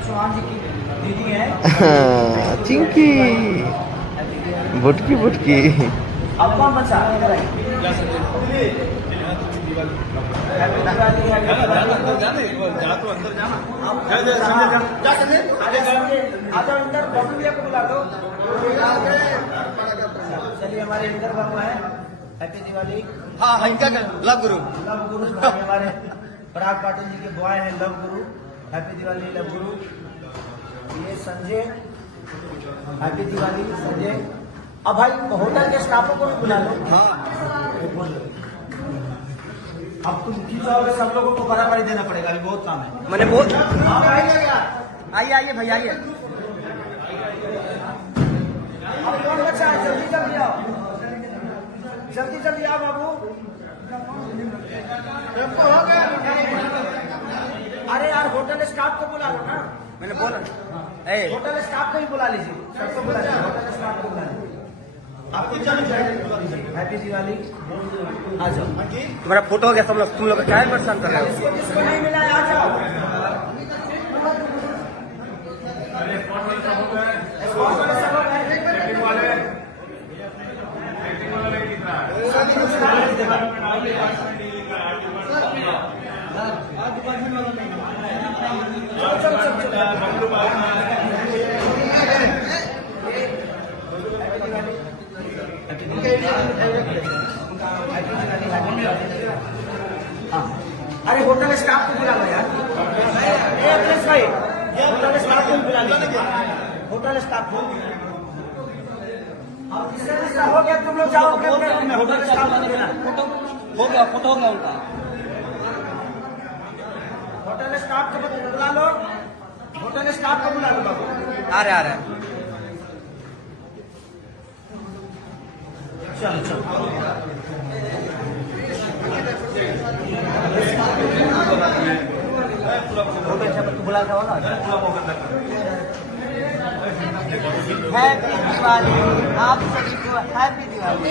Madam सुहान जी की दीदी है। चिंकी बुटकी बुटकी अब कौन बचा इधर आइए। Happy Diwali, happy Diwali. आ जाओ इंदर, बबलू भैया को बुला दो। चलिए हमारे इंदर बाबू है। हैप्पी दिवाली। हाँ इनका लव गुरु लव गुरु हमारे पराग पाटिल जी के बॉय हैं, लव गुरु। हैप्पी दिवाली लव गुरु। ये संजय, हैप्पी दिवाली संजय। अब भाई होटल के स्टाफों को भी बुला लो। हाँ अब तुम खींचोगे, सब लोगों को बराबरी देना पड़ेगा, अभी बहुत काम है। मैंने बहुत आप आइए क्या? आइए आइए भैया आइए। अब कौन बच्चा है? जल्दी जल्दी आओ, जल्दी जल्दी आओ बाबू। अरे यार होटल स्टाफ को बुला लो ना। मैंने बोला होटल स्टाफ को ही बुला लीजिए, सबको बुला लीजिए, होटल स्टाफ को बुला लीजिए। आपको हैप्पी दिवाली। आ जाओ। तुम्हारा फोटो हो गया, सब लोग तुम लोग क्या परेशान कर रहे हो? जिसको जिसको नहीं मिला है आ जाओ। अरे होटल स्टाफ को बुला लो यार। अखिलेश भाई, होटल स्टाफ को भी बुला लीजिए, होटल स्टाफ को। अब जिससे हो गया तुम लोग जाओ अपने अपने रूम में, होटल स्टाफ को बुला। हो गया फोटो हो गया उनका। होटल स्टाफ को बुला लो, होटल स्टाफ को बुला लो बाबू। आ रहे आ रहे। चलो चलो। बुला था ना। हैप्पी दिवाली आप सभी को, हैप्पी दिवाली।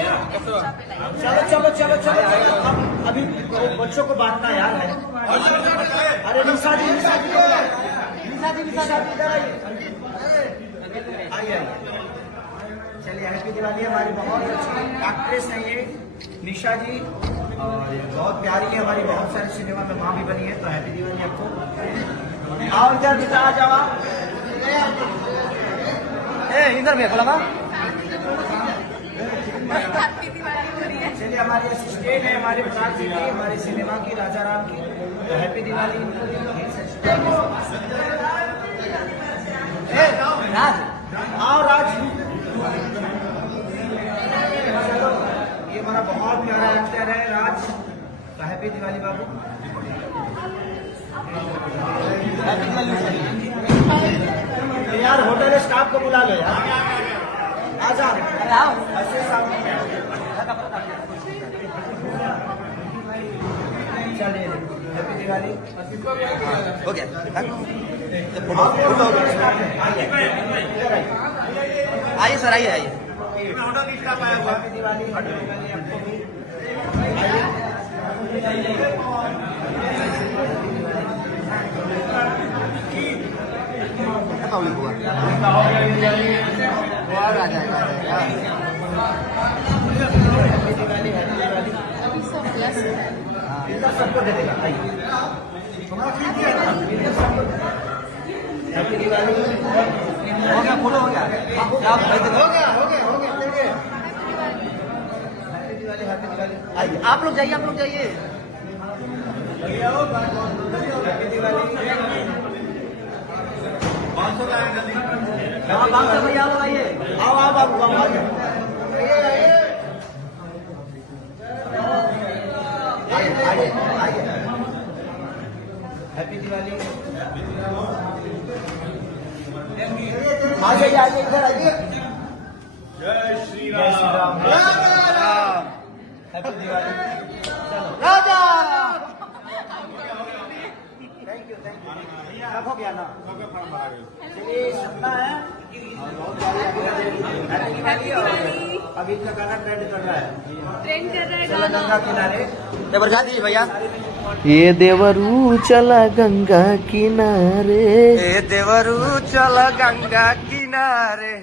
चलो चलो चलो चलो चलो। अभी बच्चों को बांटना यार है। अरे निशा जी, निशा जी इधर आइए, आइए आइए। चलिए हैप्पी दिवाली। हमारी बहुत अच्छी एक्ट्रेस है ये निशा जी, और बहुत प्यारी है हमारी, बहुत सारी सिनेमा में माँ भी बनी है। तो हैप्पी दिवाली आपको। आओ इधर बेटा, आ जाओ। इधर भी बोला चलिए हमारी असिस्टेंट है हमारे प्रसाद जी की, हमारे सिनेमा की, राजा राम की। तो हैप्पी दिवाली। आओ राज। चलो, ये हमारा बहुत प्यारा एक्टर है राज। तो हैप्पी दिवाली बाबू। यार होटल स्टाफ को बुला लो यार, आ जाओ। ऐसे सामने चलिए हैप्पी दिवाली। हो गया फोटो हो गया। आइए सर, आइए आइए। हैप्पी दिवाली, हैप्पी दिवाली आपको भी। सबको दे देगा। हैप्पी दिवाली। हो गया फोटो हो गया। Happy Diwali, happy Diwali. आइए आप लोग जाइए, आप लोग जाइए। हैप्पी दिवाली। भैया आप आइए। आओ आओ बाबू, आओ आ जाओ। आइए आइए। हैप्पी दिवाली। आ जाइए, आइए इधर आइए। जय श्री जय श्री राम। राम। हैप्पी दिवाली। चलो राजा थैंक यू सब हो गया ना। चलिए सपना है हैप्पी दिवाली। और अभी का गाना ट्रेंड कर रहा है, ट्रेंड कर रहा है चलो गाना। गंगा किनारे। जबरदस्त दीजिए भैया। सारे में ये देवरू चला गंगा किनारे ए देवरू चल गंगा किनारे